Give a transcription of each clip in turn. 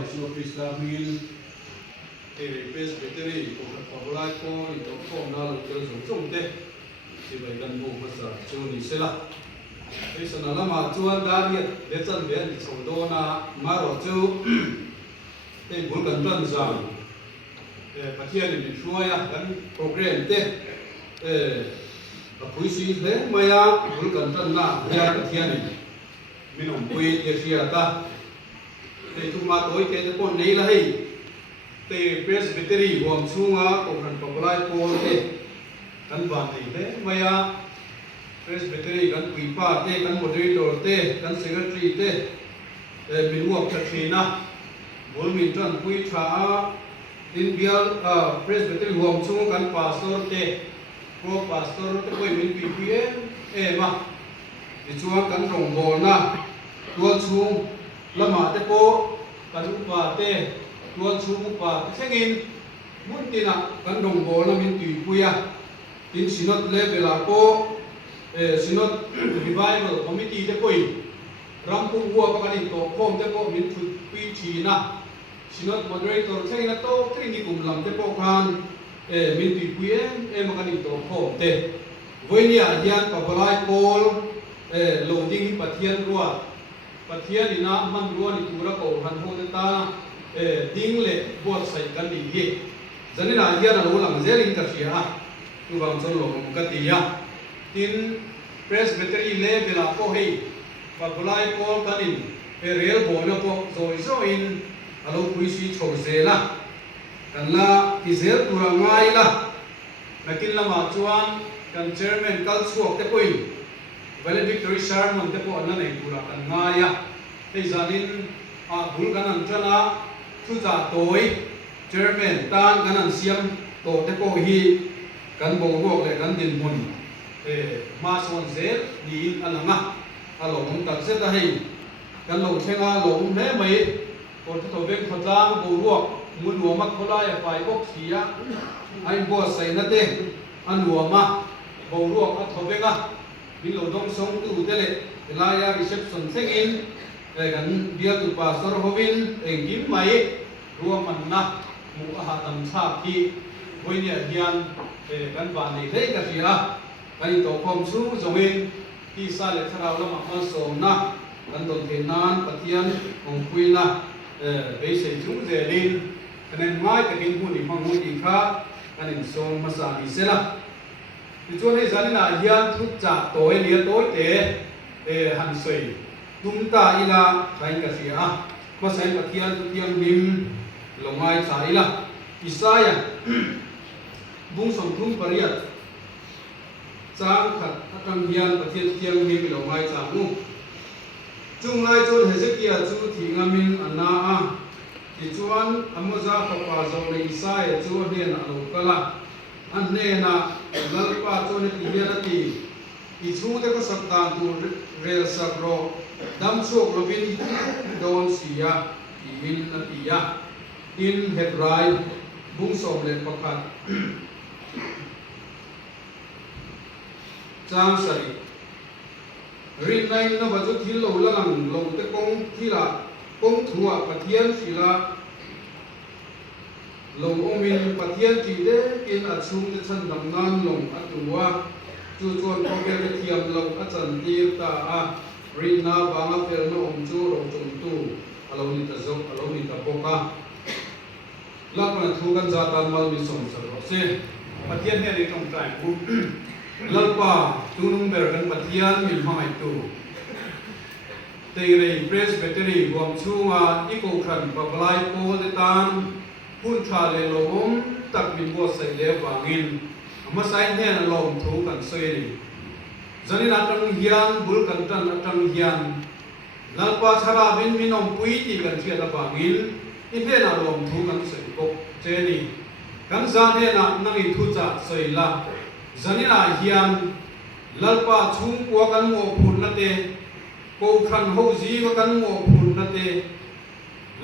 này số Krista Min thì Presbytery của các phật lai cô thì tổng cộng là lực lượng sống chung thế thì vậy gần bộ mà giờ chú đi sẽ là thế sau đó mà chú anh đã biết để chân biển sống đô na mà rồi chú thì muốn cần chân rằng phát hiện được xuôi gần program thế quý sĩ thế mà muốn cần chân na ra phát hiện mình không quên việc gì ta thì chúng ta tối cái con này là hay thì Presbytery gồm chung á cùng hành phật lai cô thế căn bản thì thế mà Presbytery căn quý phá thế căn moderator thế căn secretary thế mình work thật thì na muốn mình chọn quý trả in bial Presbytery gồm chung căn pastor thế pro pastor thế quý mình quý mà thì chung căn rồng bồ na tuân chung lama te po kan upa te tuan chung upa sengin mun tina kan rong bol na min tui puya in sinot level a po sinot revival committee te poi ram pu wa ka ni to khom te po min thu pi thi na sinot moderator sengin to trini kum lam te po khan min tui puya ma ka ni to khom te voinia hian pa balai pol loading pathian ruwa pathian ina man ruan itura ko han ho ta ding le bot sai kan li hi zanina hian lo lang zeling ka sia tu bang chon lo ka ti ya tin Presbytery le bela ko hei pa bulai ko kanin real bo na ko zo in alo pui si chho se la kan la izel tura ngai la nakin lama chuan kan chairman kal chuak te poi valedictory sermon te po na nei pura kan ngaya ei zanin bul kan an chana thu za toi chairman tan kan an siam to te po hi kan bo ruak le kan din mun ma son zel ni ananga along tak se ta hei kan lo thenga lo me mai ko to vek photang bo ruak mun nuama khola ya pai bok sia ai bo sai na te anuama bo ruak a thoveka bin lo dong song tu tele elaya reception sengin kan dia tu pastor hovin engim mai ruam manna mu a hatam sa ki boinia hian kan ban nei lei ka sia kai to khom chu zongin ti sa le tharau lama ma so na kan don the nan pathian ong kuina be se chung ze lin kan ngai ka kin hu ni mang hu ni kha kan song ma sa ni se la cho nên dân là hiền thuốc trả tối liệt tối để hành soi chúng ta ila phải cái gì mà sai cái thiên nim lòng ai trả ila Isaiah bung song thung pariat trang khát akan hiền cái thiên nim lòng ai trả nu chung ai chôn Hezekiah chu thì ngamin anna thì chuan amoza papa zong le Isaiah chu hiền alokala anh nè na lalpa cho nên tiền là ti ichu te ko saktan tu rel sakro dam chok robin don sia in na tia in hebrai bung som le pakhat chang sari rin nai na bazu thil lo la lang lo te kong thila kong thua pathian sila long omin pathian ti de in a chung te chan dam nan long atua chu chuan ko ke thiam long a chan tir ta a rin na banga fel no om chu ro chung tu alo ni ta zo alo ni ta poka la pa thu kan za tan mal mi som sar ro se pathian he ni tong trai ku lalpa tu nung ber kan pathian mi mai tu te rei Presbytery gom chunga iko khan bablai ko de tan phun trà lên lồng tập mình mua sấy lẽ vangin mà sai hen lồng thú cần sơi đi cho nên là trong hiền bul cần trong hiền lalpa chara bên mình ông quý thì cần chia là vangin in hen là lồng thú cần sơi bốc chế đi cần ra hen là năng in thu trả sơi là cho nên là hiền lalpa chung qua cần mua phun là thế cô khăn hậu gì có cần mua phun là thế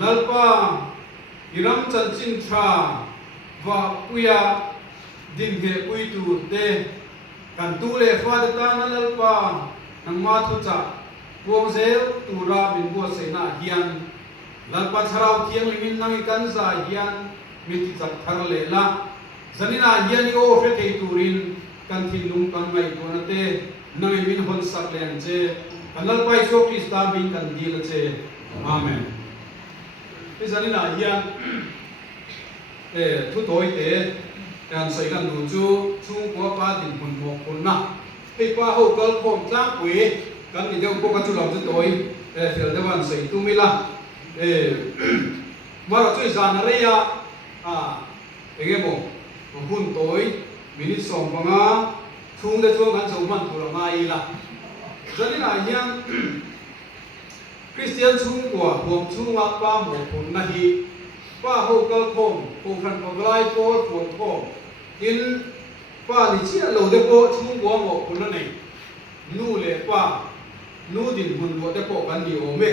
lalpa iram chan chin tha và puya din he pui tu te kan tu le fa de ta na lalpa nang ma thu cha buông zel tu ra bin bua se na hian lalpa charau thiang lingin nang ikan za hian miti chak thar le la zanina hian o fe thei turin kan thin lung kan ngai ko na te nang min hon sak len che kan lalpai so krista bin kan dil che amen pe zanina hian thu toi te kan sai kan du chu chung ko pa din hun mo kun na pe pa ho kal khom tlang pui kan ni deu ko ka chu lam chu toi fel de wan sai tu mi la mà rồi giàn ở đây cái bộ hun tối mình sống bằng á chung để chung ăn sống mình của mai là cho nên là nhang Christian chung của hôm chung qua ba một hôm nay qua hôm cơ khom hôm phần còn lại có hôm khom in qua thì chỉ là lâu để có chung của một hôm này nu lệ qua nu đình hun của để có cái điều mê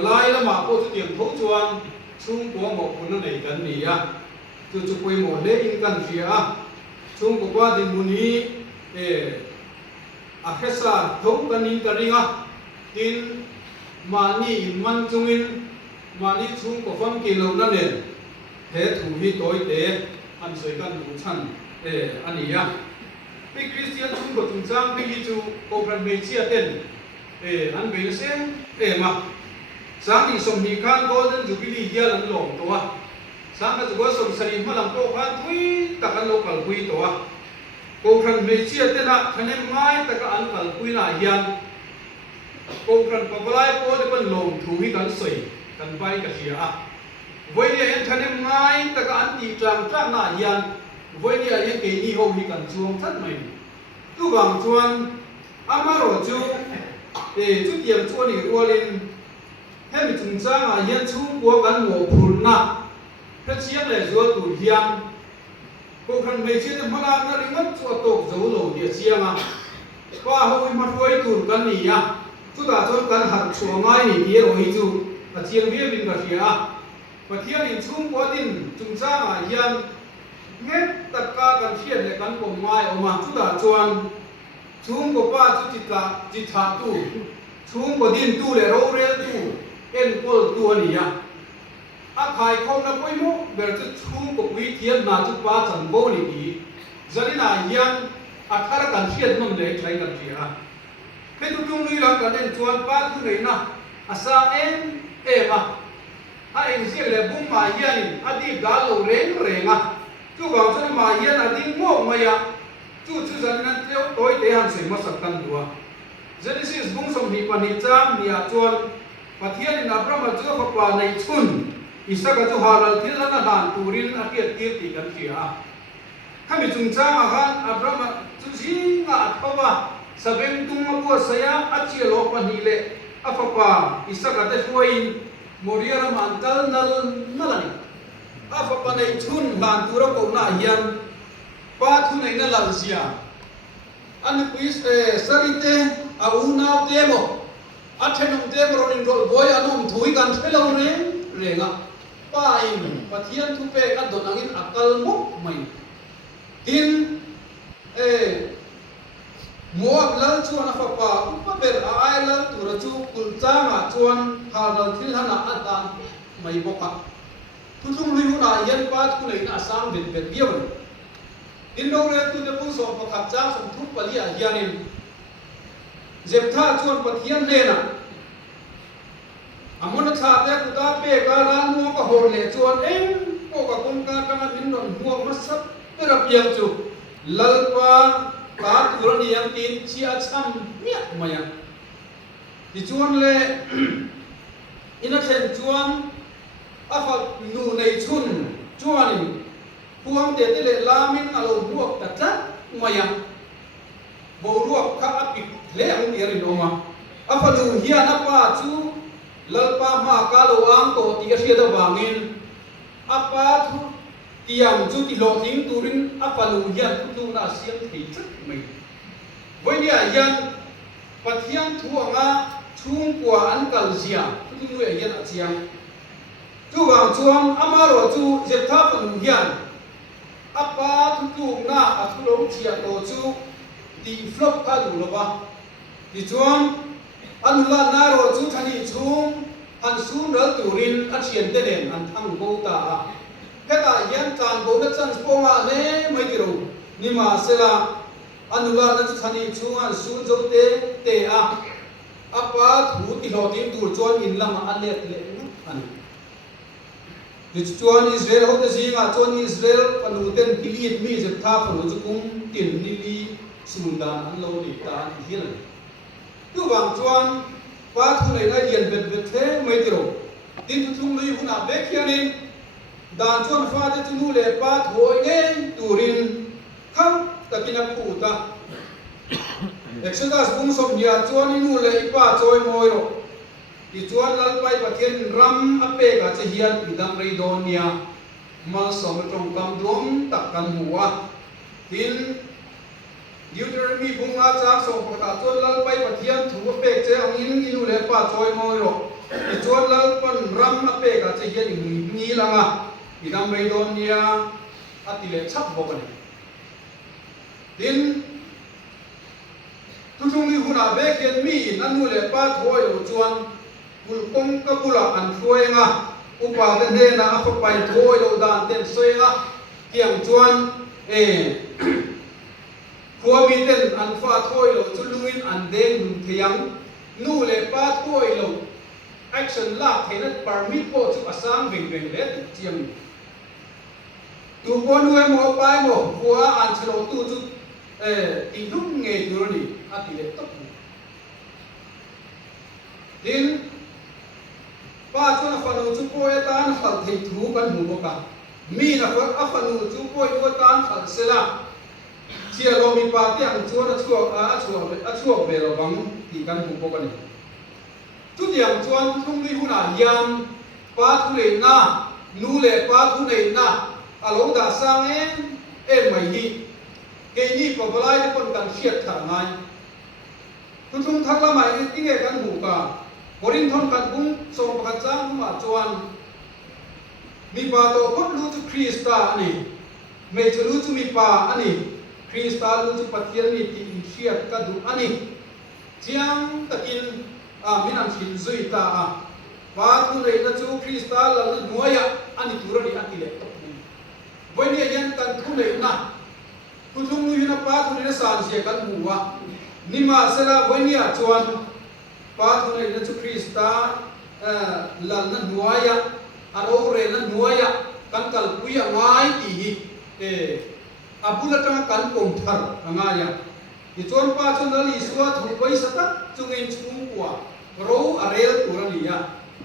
lại là mà cô chú tiền thấu chuan chung của mộtคนnàyกันนี่อ่ะchú chú quay một lễ inกันphía chung của qua thì muốn ý hết sa thấuกันin cái riêng tin mà ni man chung in mà ni chung của phong kỳ lâuนั่นเองthế thủ hi tối tế anh soiกันđủ chân anh ý cái Christian chung của chúng ta cái chú cô phần mấy chia tên anh về xem mà sáng thì sông hi khan golden jubilee hial an lom to sáng ka zuwa sông sari malam to khan thui tak an lo kal pui to ko khan me chia te na thanem ngai tak an kal pui na hian ko khan pabalai ko de pan lom thu hi kan soi kan bai ka hia voi ni an thanem ngai tak an ti tlang tlang na hian voi ni an ke ni ho hi kan chuang that mai tu bang chuan amaro chu chu tiam chuan ni rualin thế mình chúng ta là hiện chung của cán bộ phun na thế chiếc này rồi tụi hiang cô khăn mấy chiếc mà làm nó đi mất cho tổ dấu lầu địa chiếc qua hồi mà thôi tụi cán gì chúng ta cho cán hạt chùa ngay này kia rồi chú là chiếc bia mình cả phía và thiên hình chung của tin chúng ta là hiện hết tất cả cán phiền để cán bộ mai ở mà chúng ta chọn chung của ba chú chỉ thà tu chung của tin tu để rau rêu tu en pol tu ni khai không na poi mo ber chu chung ko pui thiam na chu pa chan bo ni ki zani na hian thara kan hian nom le thlai kan ria pe tu tung ni lang kan en chuan pa thu nei na asa ma en sia le bung ma hian adi ga lo reng chu ga chu ma hian adi ngo ma ya chu zan nan teo toi te han se ma sak kan duwa Genesis bung som hi pa ni cham nia chuan pathian in Abraham chu fa pa nei chun Isaka chu halal thil na dan turin a kiat tir ti kan ria khami chung chang han Abraham chu jinga thowa sabem tung ma ko saya achi lo pa ni le afa pa Isaka te foi moria ram antal nal nalani afa pa nei chun dan tura ko na hian pa thu nei na lal sia an puis sarite a unau temo athenum temo ronin rol boy anum thui kan thelo renga pa in pathian thu pe ka donangin akal mo mai tin muak lal chuan a fa pa upa ber ai lal tura chu kulchanga chuan halal thil hana atan mai boka thusung lui na yan pa ku nei na sang bet bet biaw in no re tu de pu so pa khap cha som thu pali a hianin Jephtha chuan pathian le na amon cha te ku ta pe ka ran mo ka hor le chuan ko ka kun ka ta min non huwa masap pera piang chu lalpa ka tu ran yang tin chi a cham nia maya ti chuan le ina then chuan a fa nu nei chun chuan huang te te le lamin alo ruak ta cha maya bo ruak kha apik le ang yerin oma afalu hian apa chu lalpa ma kalo ang to ti sia da wangin apa thu tiam chu ti lo thing turin afalu hian tu na siam thei chak mai voi dia hian pathian thu anga chung kwa an kal zia tu nu hian a chiang chu wang chuang amaro chu Jephtha panu hian apa thu tu na a thu lo chia to chu ti flop ka lu lo ba ti chuan an la na ro chu thani chung han sun ral turin a thian te nen an thang bo ta heta hian chan bo na chan ponga le mai ti ro ni ma sela anula na chani chu an su zo te a apa thu ti lo tin tur chon in lama alet le ani chuan Israel ho te zinga chuan Israel panuten pilit mi je tha phalu chu kum tin ni li simundan an lo ni ta an hian tu wang chuan pa thu nei na yen bet bet the mai ti ro tin thu thung lui huna be khianin dan chuan fa te chu nu le pa thoi nge turin kham takina phu ta Exodus bung som nia chuan inu le ipa choi moi ro ti chuan lalpai pathian ram ape ka che hian idam rei don nia mal som trong kam dom tak kan huwa tin Deuteronomy bung a chak som pata chuan lalpai pathian thu ape che angin inu le pa choi moi ro ti chuan lalpan ram ape ka che hian ni langa idam rei don nia atile chak bokani tin Tutung ni huna be kian mi nanu le pa thoi lo chuan bul kong ka bula an thoi nga upa te ne na a pai thoi lo dan ten soi nga kiang chuan khua mi ten an fa thoi lo chu lungin an deng nun thiang nu le pa thoi lo action la thenet permit po chu asang veng veng le chiang tu bon nuai mo pai mo khua an chlo tu chu ti lung nge tu ni ati le top din pa chu na fanu chu po tan fal thei thu kan mu boka mi na fa afanu chu po tan fal sela chia lo mi pa tiang chu na chuo be lo bang ti kan mu boka ni tu tiang chuan thung li huna yam pa thu le na nu le pa thu le na alo da sang en mai hi cái gì có phải là con cần siết thằng này, tôi không thắc là mày cái nghe cần ngủ cả, Corin thon cần cũng sống bạc trắng mà chuan, mi pa to cốt lu chu Krista ani, mấy chu lu chu mi pa ani, Krista lu chu pathian ni ti siết cả đủ ani, chiang takin mình làm xin duy ta và thu này là chu Krista là nuôi ani tu rồi ani lệ, với những nhân cần thu này na Kutung nu hina pa thu ni san sia kan huwa nima sela vonia chuan pa thu ni chu Krista lan na nuaya aro re na nuaya kan kal puya ngai ti hi abula ta kan kom thar angaya ni chuan pa chu na li suwa thu poi sata chungin chung kwa ro arel turania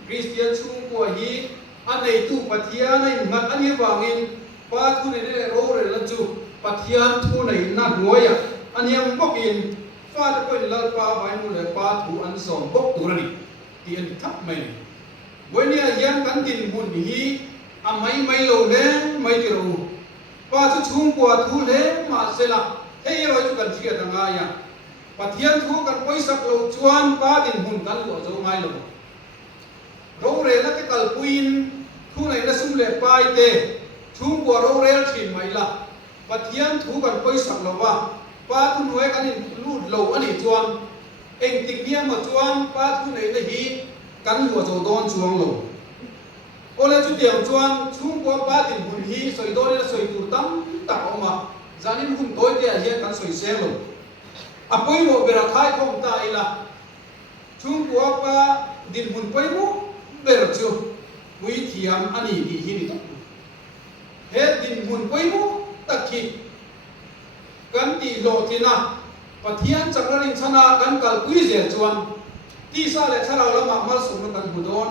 Christian chung kwa hi anei tu pathia nei ngat ani wangin pa thu ni ro re la chu pathian thu nei na nuaya aniam bokin fa ta ko la pa vai mu le pa thu an som bok turani ti an thap mai bonia yan kan tin bun hi amai mai lo le mai ti ro pa chu chung kwa thu le ma sela hei ro chu kan thia danga ya pathian thu kan poi sak lo chuan pa din hun kan lo zo ngai lo ro re na ke kal puin thu nei na sum le pai te chung kwa ro re thin mai la pathian thu kan poi sak lo wa pa thu nuai kan in lut lo ani chuan eng tik nia ma chuan pa thu nei na hi kan lo zo don chuang lo ole chu tiang chuan chung kwa pa din hun hi soi don na soi tur tam ta ma zanin hun toi te a hian kan soi seng lo a poi mo bera thai khom ta ila chung kwa pa din hun poi mo ber chu mui thiam ani ni hi ni to he din hun poi mo takhi kan ti lo tina pathian changarin chana kan kal pui zel chuan ti sa le thara lama mal sum kan budon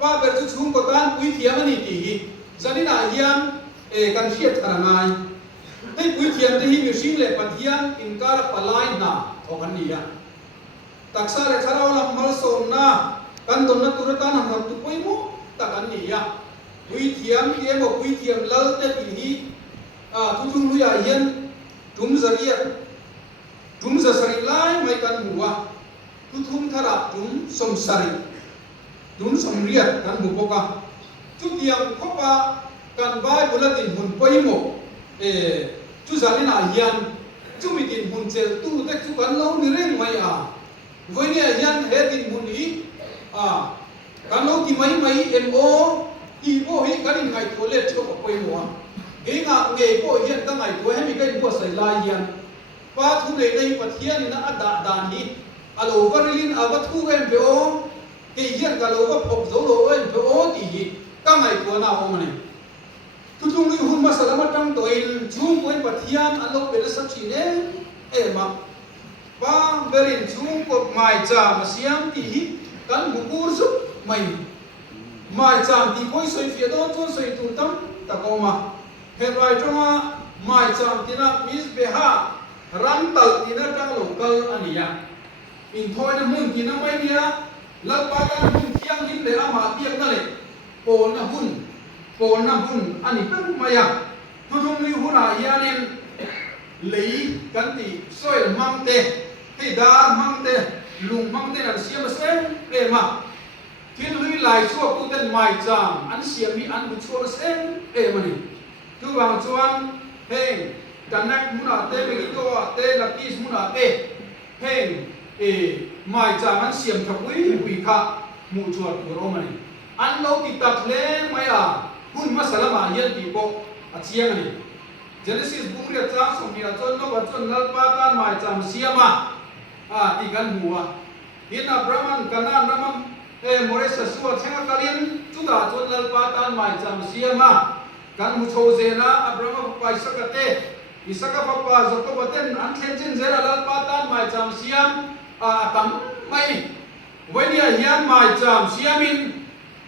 pa ber chu chung ko tan pui thiam ani ti hi zanina hian kan hiat tharangai dei pui thiam te hi mi sing le pathian in kar palai na thokan nia taksa le thara lam mal som na kan don na turatan ham tu pui mo takan nia pui thiam ye mo pui thiam lal te ti hi thu chung lu ya hian tum zaria tum za sari lai mai kan huwa thu thum thara tum som sari tum som ria kan hu boka chu tiang khopa kan bai bulatin hun poimo chu zalina hian chu mi tin hun chel tu te chu kan lo ni reng mai a voine hian he tin hun hi กันโลกิไม่เอ็มโออีโอให้กันไงตัวเล็กชอบไปหัวเองอ่ะเงยโป้เฮียนตั้งไงตัวให้มีกันพวกใส่ลายเฮียนป้าทุเรศในประเทศนี่นะอัดดานนี้อโลก็เรียนอาวัตถุเอ็มเปโอเฮียนกันโลก็พบโซโลเอ็มเปโอตีตั้งไงตัวน่าโอมันนี่ทุกๆนี่หุ่นมาสลับมาตั้งตัวเองจุ่มไว้ประเทศอันโลเป็นสักชิ้นเอ็มมาป้าเบรินจุ่มกับไม้จ่ามาเสียงตีกันบุกูรุสุไม่จำที่คอยสวยเฟียดอนจนสวยตุ้มตั้มตะโกมาเฮรอยจังว่าไม่จำที่นักมิสเบฮารันตัลที่นักจังโลกัลอันนี้อ่ะอินทอยน้ำหุ่นที่นักไม่เนี่ยลับปากันหุ่นเที่ยงลิ้นเลยอามาเทียงนั่นเลยโปนน้ำหุ่นอันนี้เป็นมาอย่างทุกๆนี้หุ่นอะไรนี่หลีกันตีสวยมังเตให้ดามังเตลุงมังเตนั่นเสียมาเส้นเอ็มาที่ลุยลายชั่วกูเต้นไม่จำอันเสียมีอันบุชวเส้นมันนี่ทุกบางส่วนเฮงดันนักมุนาเตไปกี่ตัวเตลักกี้มุนาเตเฮงไม่จำอันเสียมทับวิค่ะมูชวดกูรู้มันนี่อันเราติดตัดเล่ไม่หุ่นมาสลับมาเย็นตีโปอาเชียงนี่เจเนซิสบุกเรียจ้างสมเด็จจนนกจนนัลปาตานไม่จำเสียมาตีกันหัวยินอับรามันกันนั่นรามันโมเรสสัวเชงกาลินจุดาจนนัลปาตานไม่จำเสียมากันมุโชเซนะอับรามันไปสักเตอิสักปะปะจกบเต้นอันเทนจินเซรานัลปาตานไม่จำเสียมตั้มไม่วันนี้ยันไม่จำเสียมิน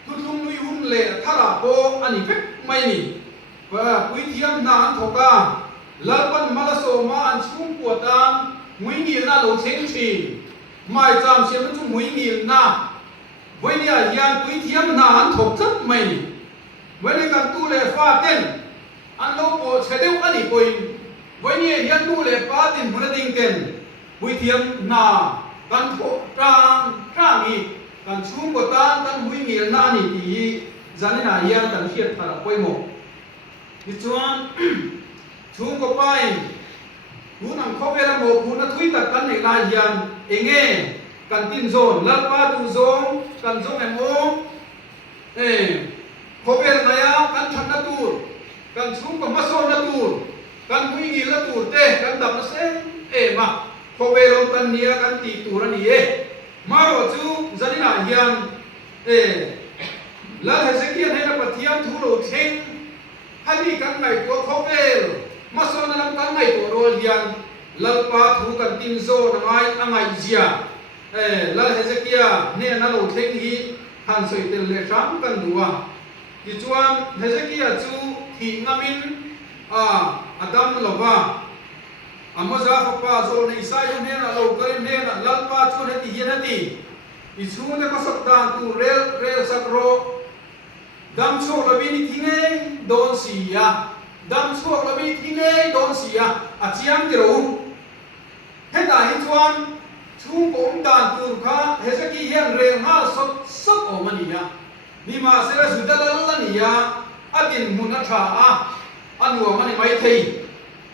ทุกทุกนุยหุ่นเล่ทาราโบอันนี้เป็กไม่นี่ว่าคุยเทียมนานทกาลัลปันมาลโซมาอันชุ่มปวดตามมุยมีน่าโลเชงชีไม่จำเสียมันจุมุยมีน่าวันนี้ยันคุยเทียมนานทกทับไม่วันนี้กันตู้เล่ฟ้าเต้นอันโลโปเฉดวอันนี้คุยวันนี้ยันตู้เล่ฟ้าเต้นมันดิ่งเต้นคุยเทียมนากันโผตางอีกันชุ่มปวดตามกันมุยมีน่านี่ที่จันนี่นายันกันเขียนตาคุยหมดที่ชวนชุ่มกับไปผู้นำข้อเวลาโมผู้นักทุยตัดกันในลายยันเองกันตินโซนลับปาดูโซนกันโซนเอ็มโอข้อเวลาเนี่ยกันชันนัตูกันชุ่มกับมาโซนนัตูกันมุยงีนัตูเตกันดับมาเซมาข้อเวลากันเนี่ยกันตีตูรันนี่มาโรจูจันนี่นายันแล้วเฮเซเกียนให้นับปฏิยันทุโรเชงให้มีกันไงตัวข้อเวลมาโซนนั้นกันไงตัวโรลยันลัลปาทูกันตินโซนอังไงเจียแล้วเฮเซเกียเนี่ยนั่นโรเชงฮีทันสวยเตลเลชัมกันดูว่าที่จวนเฮเซเกียจูที่งามินอดัมลบะอามาซาฟปาโซนอิสายเนี่ยนะเราก็เนี่ยนะลัลปาจูเนี่ยที่เย็นที่อิสุเนี่ยก็สักตานตูเรลสักโรดัมโชลบินิทิงโดนเสียดัมโชลบินิทิงโดนเสียอาเจียงเดียวเห็นได้เห็นชวนชุ่มผมด่านตูข้าเฮสกี้เฮียนเรียงมาสักออกมาเนี่ยนี่มาเสร็จสุดแล้วล่ะเนี่ยอดินมุนัชาอันหัวมันไม่ที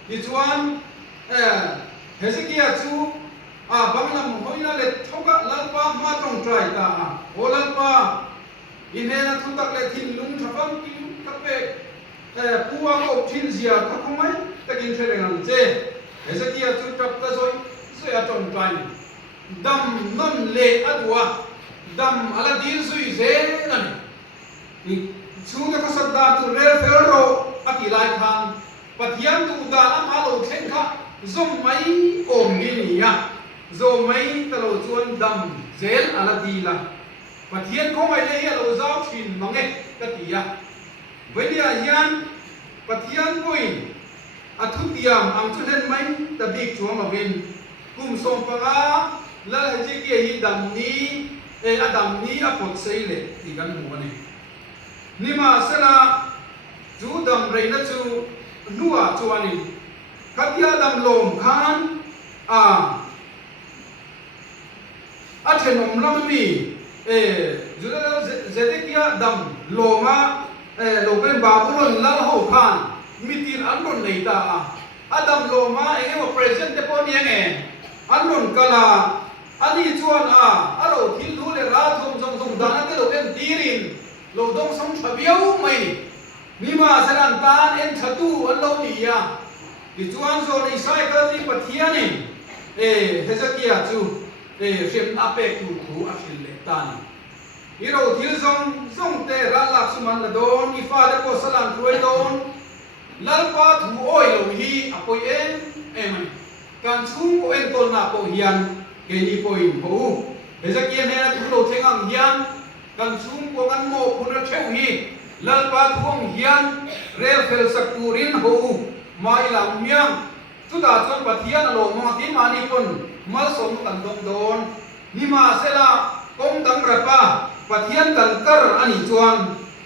นี่ชวนเฮสกี้จูบางลำหอยนั่นเลยทุกลัลปามาตรงใจตาโอลัลปาอินเนนะทุกตักเลยทิ้งลุงทับฟังทิ้งทับเป็ดผู้ว่าก็ทิ้งเสียทับคงไหมตะกินเทเรงเจเฮสกี้จุดทับกระซอยสวยจนใจดำนั่นเละอัดวะดำอะไรดีสุยเซนั่นนี่ช่วงนี้ก็สัตว์ดาตุเรลเฟลโรอธิลายทางปฏิยันตุดาลมาโลเชนค่ะซมไม่อมกินียะซมไม่ตลอดจวนดำเซลอะไรดีละปฏิยันเขาไม่ได้เราเจ้าชินมังเอกกติยะวันนี้ยันปฏิยันกุยอัทุติยามอังชุนเห็นไหมตะบิกชัวมาเป็นกุมส่งปะกาแล้วให้เกี่ยฮิดัมนี้อดัมนี้อปดเซเลที่กันหัวนี่นี่มาเสนาจูดัมเรนัจูนัวจวนนี่ขัดยาดัมลมขันอาเชนอมลำมีจูเซเดกิยาดัมโลมาโลเป็นบาบุลนลาหูขันมิติอันรุนในตาอดัมโลมาเองว่าเพรสเซนต์เตปอนยังไงอันรุนกลาอันนี้ชวนอารมณ์ที่รู้เลยราทมดานักเตโลเป็นตี โลดงสงเบียวไม่นี่มาสนันตานเอ็นชัตูอันโลดีอะดิจวนโซนี่ไซเคิลนี่ปัทเทียนี่เฮสกี้อะจูเเข็มอาเป็กคูคูอาชิลเลตานีนี่เราทิลซงเตรัลลักสุมันละโดนอีฟ้าเดโกสลันรวยโดนลัลปาถูโอยโลฮีอโปเอ็นมันการชุ่มโอเอ็นตนนาโปเฮียนเกนี่โปอินโฮเฮสกี้เนี่ยนะทุกโลเทงังเฮียนกันชุ่มโปกันโมพุนเชวฮีลัลปาทุ่งเฮียนเรลเฟลสักตูรินโฮมาอิลาเมียงสุดาจนปัทเทียนโลมองที่มานี่คนมาสมกันโดนนี่มาเสละกงดังระปาปัทเทียนกันกระอันนี้จวน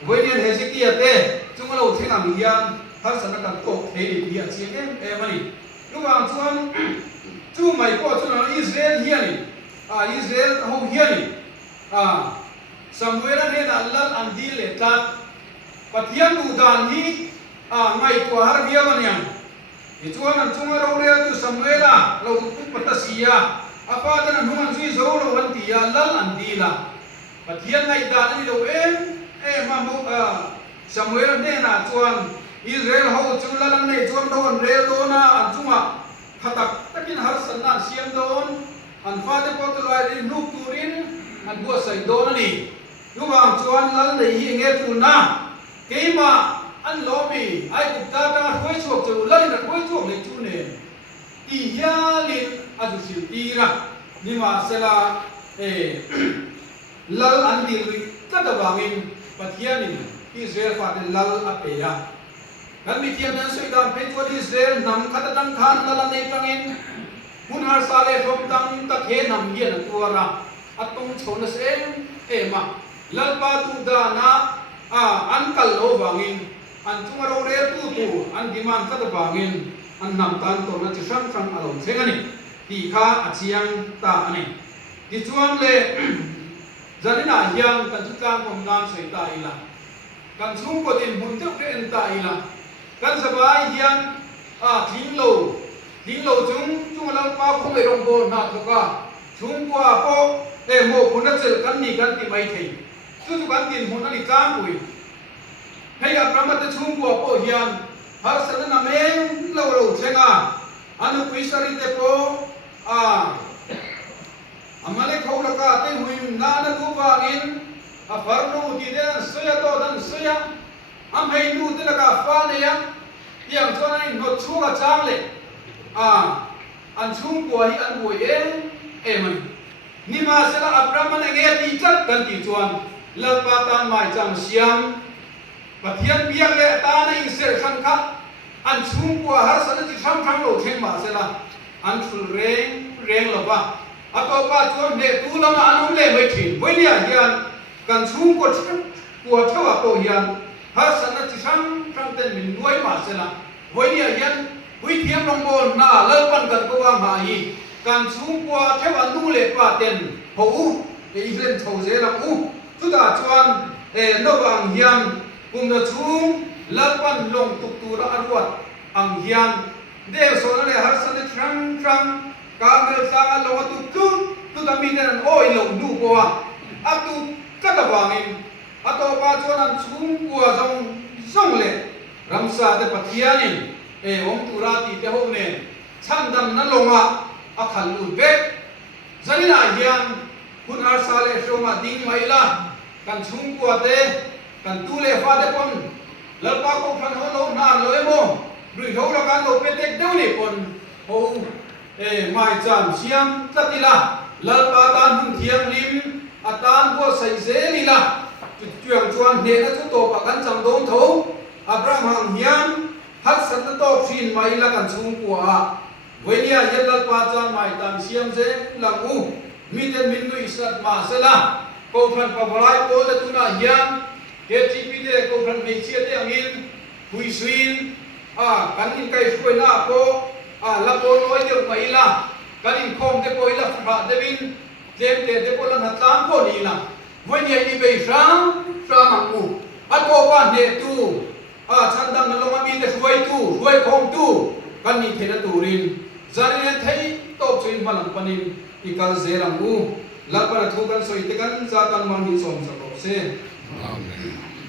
เวเนียนเฮสกี้เต้จุงเราเทงังเฮียนทัศนกันโกเฮดิเฮียเชียงมันนี่ระหว่างจวนจู่ไม่ก็จวนอิสราเอลเฮียนี่อิสราเอลเขาเฮียนี่สมัยนั้นเนี่ยนัลลัลอันดีเลตัดปัทเทียนดูดานนี้ไม่ตัวหาเบียมันยังจวนนั้นจุงเราเรียกตัวสมัยละเราตุกปัตสียาอาปาดันหุ่นซีโซเราวันที่ยาลัลอันดีละปัทเทียนในดานนี้เรามาบุสมัยนั้นเนี่ยนะจวนอิสราเอลเขาจุลัลเนี่ยจวนโดนเรียโดนะอันจุงขัดตะกินหาสันนันเสียมโดนอันฟ้าเดปอตุลายรินุกตูรินอันบัวใส่โดนนี่ระหว่างจวนลัลเลยเงี้ยจูนะเกี่ยมาอันโลบีไอ้กุตาตาคุยชวกจูลัลนะคุยชวกเลยจูเนี่ยตียาลินอาจุสิตีระนี่มาเสละลัลอันดีริตัดบางินปัทยานิอิสราเอลฟาดลัลอเปียกันมีเทียมนั้นสุดาเป็นตัวอิสราเอลนำขัดตั้งขานลัลในตรังอินมุนฮาร์ซาเลฟมตังตะเคนำเย็นตัวระอัตตงชนเซนมาลัลปาตุดานะอันกัลโลบางินอันจุงเราเรียตุตุอันดิมันขัดบางินอันนำตันตัวนั้นจะช่างช่างอารมณ์เช่นนี้ตีข้าอาชียังตาอันนี้ดิจวนเลจันนินายังกันจุดกลางของงานใส่ตาอีละกันชุ่มกดินหุ่นเจ้าเรนตาอีละกันสบายยังทิ้งโลจุงเราป้าคงไม่ลงโบนัสก็ชุ่มกว่าโปโมพุนเจอกันนี่กันที่ไม่ถึงจุดกันดินหุ่นอันนี้จ้างกุยให้กับพระมัตชุ่มกว่าโปยังหาสันนั่นเองเราเช่นอันกุยสริเตโปอามาเลกเขาละก็เต็มหุ่นนานาดูบางินฟาร์โนที่เดินเสียตัวดันเสียให้ดูที่ละก็ฟ้าเนี่ยยังจวนนั้นนดชั่วจ้างเลยอันชุ่มกว่าที่อันบวยมันนี่มาเสละอับรามันเงี้ยตีจัดกันตีจวนเลิกปาตานไม่จำเสียงปัทยันเบียงเลยตาในอิสราเอลขันคัดอันชุ่มกว่าหาสันติช่างโลเช่นมาเสละอันชุลเร่งหรอปะอัตโตปาจวนเดตูลมาอันนุ่มเล่ไม่ทิ้งวันนี้ยันกันชุ่มกว่าเท่าโปยันหาสันติช่างเต็มมินด้วยมาเสละวันนี้ยันวิธีมองบนน่าเลิกปันกันก็ว่าหายการชุ่มกว่าเท่านุ่มเล่ปาเต็มหูอีเล่นโถเสละสุดาจวนนวังยันกุมจะชุ่มเลิกปันลงตุกตูระอรวดอังยันเดี๋ยวส่วนอะไรหาสันติช่างการเดินทางลงมาตุตามีแต่โอ้ยลงดูกว่าอัตุกัตบางินอัตโตปาจวนันชุ่มกว่าส่งเลยรำซาเตปัทยานิองตุราติเตหงเนี่ยช่างดำนั่นลงมาอัขันลุเบกจันนาเฮียนคุณอาสาเลชมาดิ้งไม่ละกันชุ่มกว่าเตกันตูเลฟาเดปนแล้วปากพันหัวลงนานเลยโมดูเขาละกันโลเป็นเด็กเดี๋ยวนี้ปนโอ้ไม่จำเสียงตัดละลัลปาตานหุ่นเทียงลิมอาตานบัวใส่เสลีละจุดเจียงชวนเห็นจุดโตปะกันจังโดนทูอับราฮัมเฮียนฮัตสันโตชินไม่ละกันชุ่มกว่าเวียยันลัลปาตานไม่ตามเสียงเสลังมีแต่มินดุอิสัตมาเสละก็พันปะบลายโปเดตุนาเฮียนเฮจิปิเดก็พันเมเชียเตอังอินหุยสวินกันอินไกช่วยหน้าโปละโปน้อยเดียวไม่ละกันอินคงเดโปอีละฟราเดวินเจมเดโปละนัดตามโปนี่ละวันนี้อีเบย์ช่างมังมูอัตโตปานเนตูฉันดังนั้นลงมามีแต่ช่วยคงตูกันนี่เทนตูรินจารีนไทยตบชินมาลังปนินอีกาเซรังมูลับปะทุกันสวยตกันจาตันมันมีสมสกปรกเซ Amen.